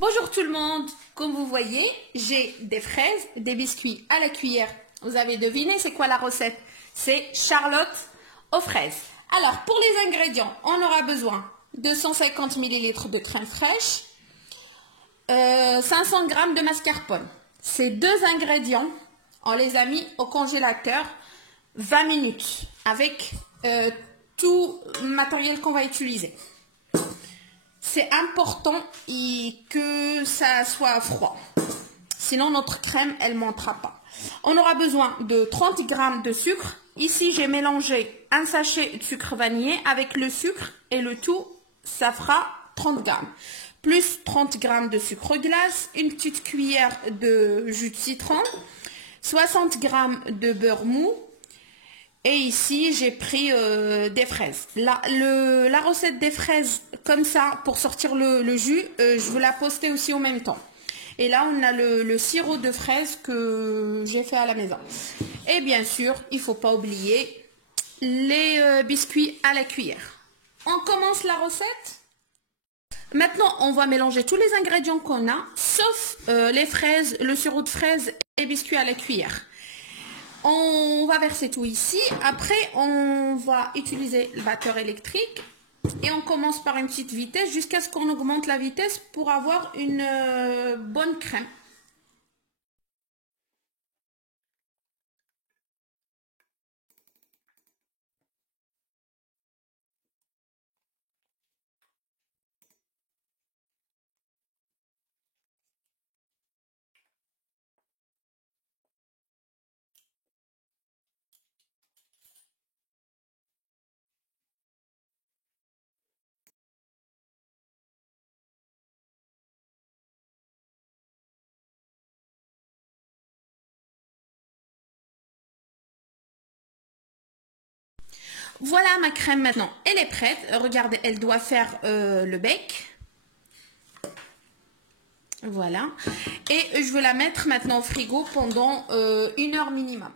Bonjour tout le monde, comme vous voyez, j'ai des fraises, des biscuits à la cuillère. Vous avez deviné c'est quoi la recette? C'est Charlotte aux fraises. Alors pour les ingrédients, on aura besoin de 150 ml de crème fraîche, 500 g de mascarpone. Ces deux ingrédients, on les a mis au congélateur 20 minutes avec tout le matériel qu'on va utiliser. C'est important que ça soit froid. Sinon, notre crème, elle ne montera pas. On aura besoin de 30 g de sucre. Ici, j'ai mélangé un sachet de sucre vanillé avec le sucre et le tout, ça fera 30 g. Plus 30 g de sucre glace, une petite cuillère de jus de citron, 60 g de beurre mou. Et ici, j'ai pris des fraises. La recette des fraises, comme ça, pour sortir le jus, je vous la poster aussi en même temps. Et là, on a le sirop de fraises que j'ai fait à la maison. Et bien sûr, il ne faut pas oublier les biscuits à la cuillère. On commence la recette. Maintenant, on va mélanger tous les ingrédients qu'on a, sauf les fraises, le sirop de fraises et biscuits à la cuillère. On va verser tout ici. Après, on va utiliser le batteur électrique. Et on commence par une petite vitesse jusqu'à ce qu'on augmente la vitesse pour avoir une bonne crème. Voilà ma crème maintenant, elle est prête. Regardez, elle doit faire le bec. Voilà. Et je vais la mettre maintenant au frigo pendant 1 heure minimum.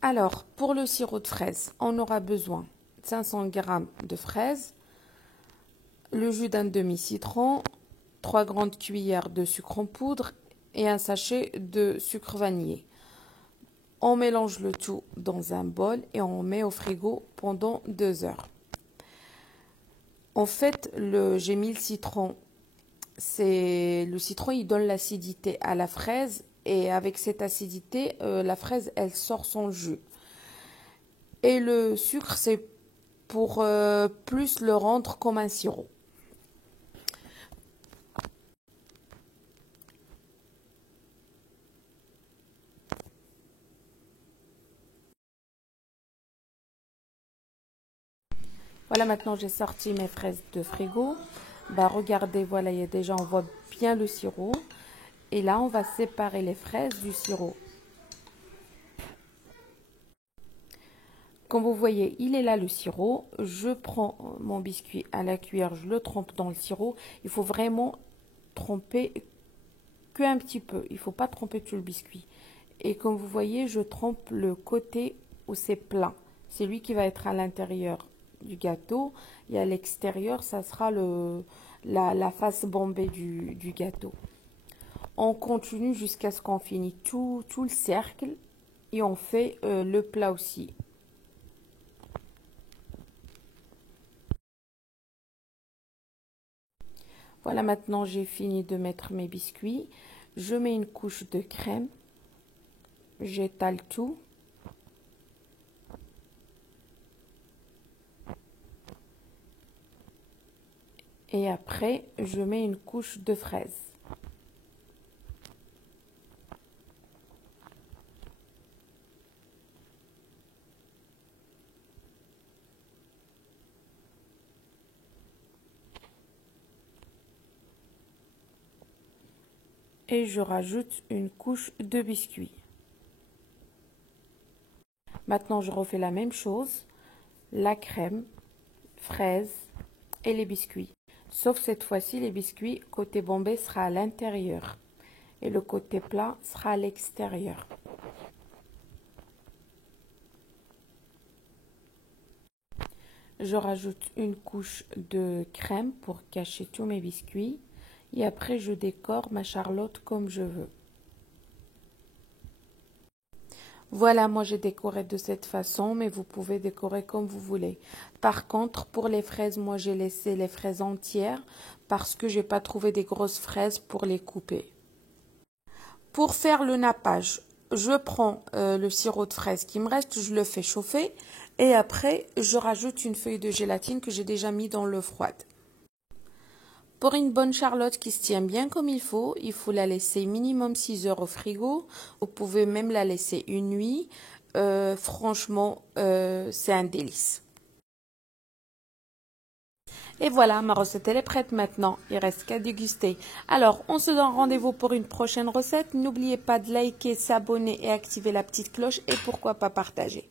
Alors, pour le sirop de fraise, on aura besoin de 500 g de fraises, le jus d'un demi-citron, 3 grandes cuillères de sucre en poudre et un sachet de sucre vanillé. On mélange le tout dans un bol et on met au frigo pendant 2 heures. En fait, j'ai mis le citron. Le citron, il donne l'acidité à la fraise et avec cette acidité, la fraise, elle sort son jus. Et le sucre, c'est pour plus le rendre comme un sirop. Voilà, maintenant j'ai sorti mes fraises de frigo. Regardez, voilà, déjà on voit bien le sirop. Et là, on va séparer les fraises du sirop. Comme vous voyez, il est là le sirop. Je prends mon biscuit à la cuillère, je le trempe dans le sirop. Il faut vraiment tremper qu'un petit peu. Il ne faut pas tremper tout le biscuit. Et comme vous voyez, je trempe le côté où c'est plein. C'est lui qui va être à l'intérieur du gâteau. Et à l'extérieur, ça sera la face bombée du gâteau. On continue jusqu'à ce qu'on finisse tout le cercle. Et on fait le plat aussi. Voilà, maintenant j'ai fini de mettre mes biscuits. Je mets une couche de crème. J'étale tout. Et après, je mets une couche de fraises. Et je rajoute une couche de biscuits. Maintenant, je refais la même chose. La crème, fraises et les biscuits. Sauf cette fois-ci, les biscuits, côté bombé sera à l'intérieur. Et le côté plat sera à l'extérieur. Je rajoute une couche de crème pour cacher tous mes biscuits. Et après, je décore ma charlotte comme je veux. Voilà, moi j'ai décoré de cette façon, mais vous pouvez décorer comme vous voulez. Par contre, pour les fraises, moi j'ai laissé les fraises entières parce que j'ai pas trouvé des grosses fraises pour les couper. Pour faire le nappage, je prends le sirop de fraise qui me reste, je le fais chauffer et après je rajoute une feuille de gélatine que j'ai déjà mis dans l'eau froide. Pour une bonne charlotte qui se tient bien comme il faut la laisser minimum 6 heures au frigo. Vous pouvez même la laisser une nuit. Franchement, c'est un délice. Et voilà, ma recette elle est prête maintenant. Il reste qu'à déguster. Alors, on se donne rendez-vous pour une prochaine recette. N'oubliez pas de liker, s'abonner et activer la petite cloche et pourquoi pas partager.